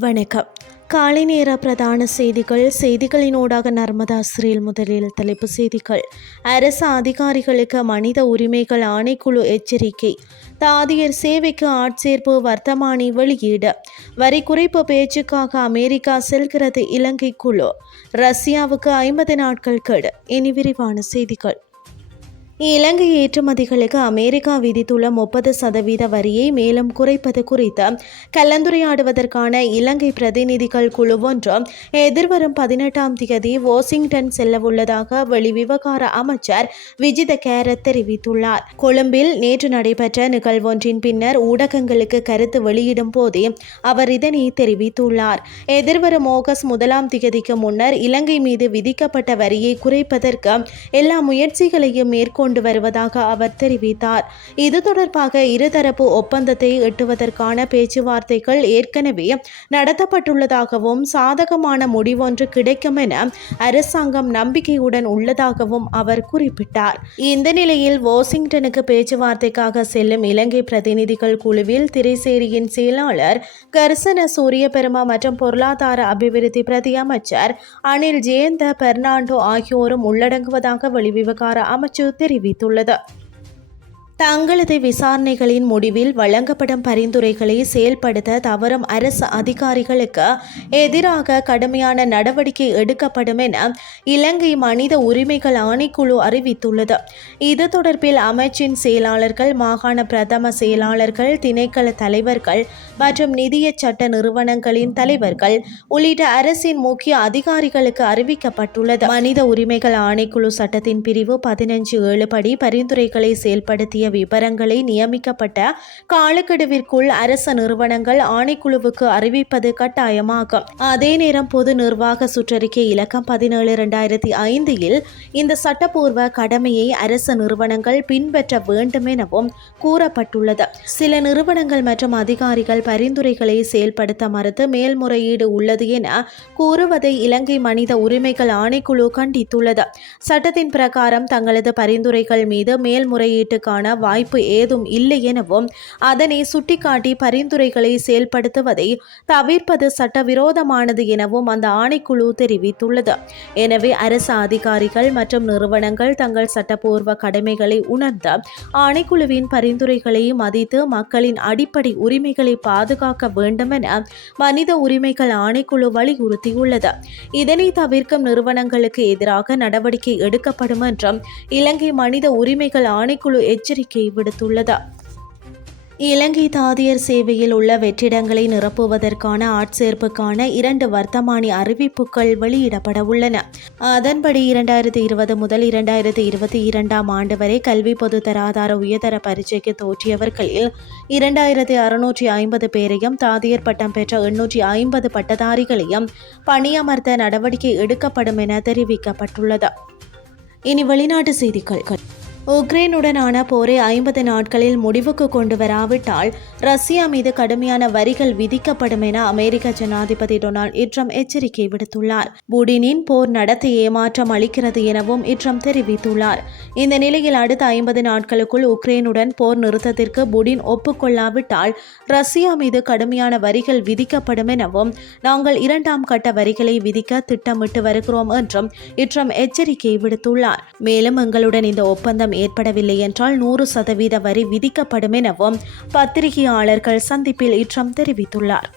வணக்கம். காலை நேர பிரதான செய்திகள் செய்திகளினூடாக நர்மதா ஸ்ரீல் முதலில் தலைப்பு செய்திகள். அரசு அதிகாரிகளுக்கு மனித உரிமைகள் ஆணைக்குழு எச்சரிக்கை. தாதியர் சேவைக்கு ஆட்சேர்ப்பு வர்த்தமானி வெளியீடு. வரி குறைப்பு பேச்சுக்காக அமெரிக்கா செல்கிறது இலங்கை குழு. ரஷ்யாவுக்கு ஐம்பது நாட்கள் கெடு. இனி விரிவான செய்திகள். இலங்கை ஏற்றுமதிகளுக்கு அமெரிக்கா விதித்துள்ள முப்பது சதவீத வரியை மேலும் குறைப்பது குறித்து கலந்துரையாடுவதற்கான இலங்கை பிரதிநிதிகள் குழு ஒன்று எதிர்வரும் பதினெட்டாம் தேதி வாஷிங்டன் செல்லவுள்ளதாக வெளிவிவகார அமைச்சர் விஜித கேரத் தெரிவித்துள்ளார். கொழும்பில் நேற்று நடைபெற்ற நிகழ்வொன்றின் பின்னர் ஊடகங்களுக்கு கருத்து வெளியிடும் போதே அவர் இதனை தெரிவித்துள்ளார். எதிர்வரும் ஆகஸ்ட் முதலாம் தேதிக்கு முன்னர் இலங்கை மீது விதிக்கப்பட்ட வரியை குறைப்பதற்கு எல்லா முயற்சிகளையும் மேற்கொண்டு கொண்டு வருவதாக அவர் தெரிவித்தார். இது தொடர்பாக இருதரப்பு ஒப்பந்தத்தை எட்டுவதற்கான பேச்சுவார்த்தைகள் ஏற்கனவே நடத்தப்பட்டுள்ளதாகவும் சாதகமான முடிவொன்று கிடைக்கும் என அரசாங்கம் நம்பிக்கையுடன் உள்ளதாகவும் அவர் குறிப்பிட்டார். இந்த நிலையில் வாஷிங்டனுக்கு பேச்சுவார்த்தைக்காக செல்லும் இலங்கை பிரதிநிதிகள் குழுவில் திரைசேரியின் செயலாளர் கர்சன சூரிய பெருமா மற்றும் பொருளாதார அபிவிருத்தி பிரதி அமைச்சர் அனில் ஜெயந்த பெர்னாண்டோ ஆகியோரும் உள்ளடங்குவதாக வெளிவிவகார அமைச்சு தெரிவித்தார் தெரிவித்துள்ளது. தங்களது விசாரணைகளின் முடிவில் வழங்கப்படும் பரிந்துரைகளை செயல்படுத்த தவறும் அரசு அதிகாரிகளுக்கு எதிராக கடுமையான நடவடிக்கை எடுக்கப்படும் என இலங்கை மனித உரிமைகள் ஆணைக்குழு அறிவித்துள்ளது. இது தொடர்பில் அமைச்சின் செயலாளர்கள் மாகாண பிரதம செயலாளர்கள் திணைக்கள தலைவர்கள் மற்றும் நிதிய சட்ட நிறுவனங்களின் தலைவர்கள் உள்ளிட்ட அரசின் முக்கிய அதிகாரிகளுக்கு அறிவிக்கப்பட்டுள்ளது. மனித உரிமைகள் ஆணைக்குழு சட்டத்தின் பிரிவு பதினஞ்சு ஏழு படி பரிந்துரைகளை செயல்படுத்திய விவரங்களை நியமிக்கப்பட்ட காலக்கெடுவிற்குள் அரச நிறுவனங்கள் ஆணைக்குழுவுக்கு அறிவிப்பது கட்டாயமாகும். அதே நேரம் பொது நிர்வாக சுற்றறிக்கை இலக்கம் பதினேழு இரண்டாயிரத்தி ஐந்தில் இந்த சட்டப்பூர்வ கடமையை அரச நிறுவனங்கள் பின்பற்ற வேண்டும் எனவும் கூறப்பட்டுள்ளது. சில நிறுவனங்கள் மற்றும் அதிகாரிகள் பரிந்துரைகளை செயல்படுத்த மறுத்து மேல்முறையீடு உள்ளது என கூறுவதை இலங்கை மனித உரிமைகள் ஆணைக்குழு கண்டித்துள்ளது. சட்டத்தின் பிரகாரம் தங்களது பரிந்துரைகள் மீது மேல்முறையீட்டுக்கான வாய்ப்பு ஏதும் இல்லை எனவும் அதனை சுட்டிக்காட்டி பரிந்துரைகளை செயல்படுத்துவதை தவிர்ப்பது சட்டவிரோதமானது எனவும் அந்த ஆணைக்குழு தெரிவித்துள்ளது. எனவே அரசு அதிகாரிகள் மற்றும் நிறுவனங்கள் தங்கள் சட்டப்பூர்வ கடமைகளை உணர்ந்த ஆணைக்குழுவின் பரிந்துரைகளை மதித்து மக்களின் அடிப்படை உரிமைகளை பாதுகாக்க வேண்டும் என மனித உரிமைகள் ஆணைக்குழு வலியுறுத்தியுள்ளது. இதனை தவிர்க்கும் நிறுவனங்களுக்கு எதிராக நடவடிக்கை எடுக்கப்படும் என்றும் இலங்கை மனித உரிமைகள் ஆணைக்குழு எச்சரிக்கை விடுத்துள்ளது. இலங்கை தாதியர் சேவையில் உள்ள வெற்றிடங்களை நிரப்புவதற்கான ஆட்சேர்ப்புக்கான இரண்டு வர்த்தமானி அறிவிப்புகள் வெளியிடப்பட உள்ளன அதன்படி இரண்டாயிரத்தி இருபது முதல் இரண்டாயிரத்தி இருபத்தி இரண்டாம் ஆண்டு வரை கல்வி பொதுத்தராதார உயர்தர பரீட்சைக்கு தோற்றியவர்களில் இரண்டாயிரத்தி அறுநூற்றி ஐம்பது பேரையும் தாதியர் பட்டம் பெற்ற எண்ணூற்றி ஐம்பது பட்டதாரிகளையும் பணியமர்த்த நடவடிக்கை எடுக்கப்படும் என தெரிவிக்கப்பட்டுள்ளது. இனி வெளிநாட்டு செய்திகள். உக்ரைனுடனான போரை ஐம்பது நாட்களில் முடிவுக்கு கொண்டு வராவிட்டால் ரஷ்யா மீது கடுமையான வரிகள் விதிக்கப்படும் என அமெரிக்க ஜனாதிபதி டொனால்ட் இட்ரம் எச்சரிக்கை விடுத்துள்ளார். புடினின் போர் நடத்தி ஏமாற்றம் அளிக்கிறது எனவும் இட்ரம் தெரிவித்துள்ளார். இந்த நிலையில் அடுத்த ஐம்பது நாட்களுக்குள் உக்ரைனுடன் போர் நிறுத்தத்திற்கு புடின் ஒப்புக்கொள்ளாவிட்டால் ரஷ்யா மீது கடுமையான வரிகள் விதிக்கப்படும் எனவும் நாங்கள் இரண்டாம் கட்ட வரிகளை விதிக்க திட்டமிட்டு வருகிறோம் என்றும் இட்ரம் எச்சரிக்கை விடுத்துள்ளார். மேலும் எங்களுடன் இந்த ஒப்பந்தம் ஏற்படவில்லை என்றால் நூறு சதவீத வரி விதிக்கப்படும் எனவும் பத்திரிகையாளர்கள் சந்திப்பில் இற்றம் தெரிவித்துள்ளார்.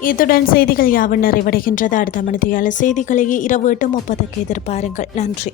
இத்துடன் செய்திகள் யாவும் நிறைவடைகின்றது. அடுத்த மனதியாளர் செய்திகளையே இரவு எட்டு முப்பதுக்கு எதிர்பாருங்கள். நன்றி.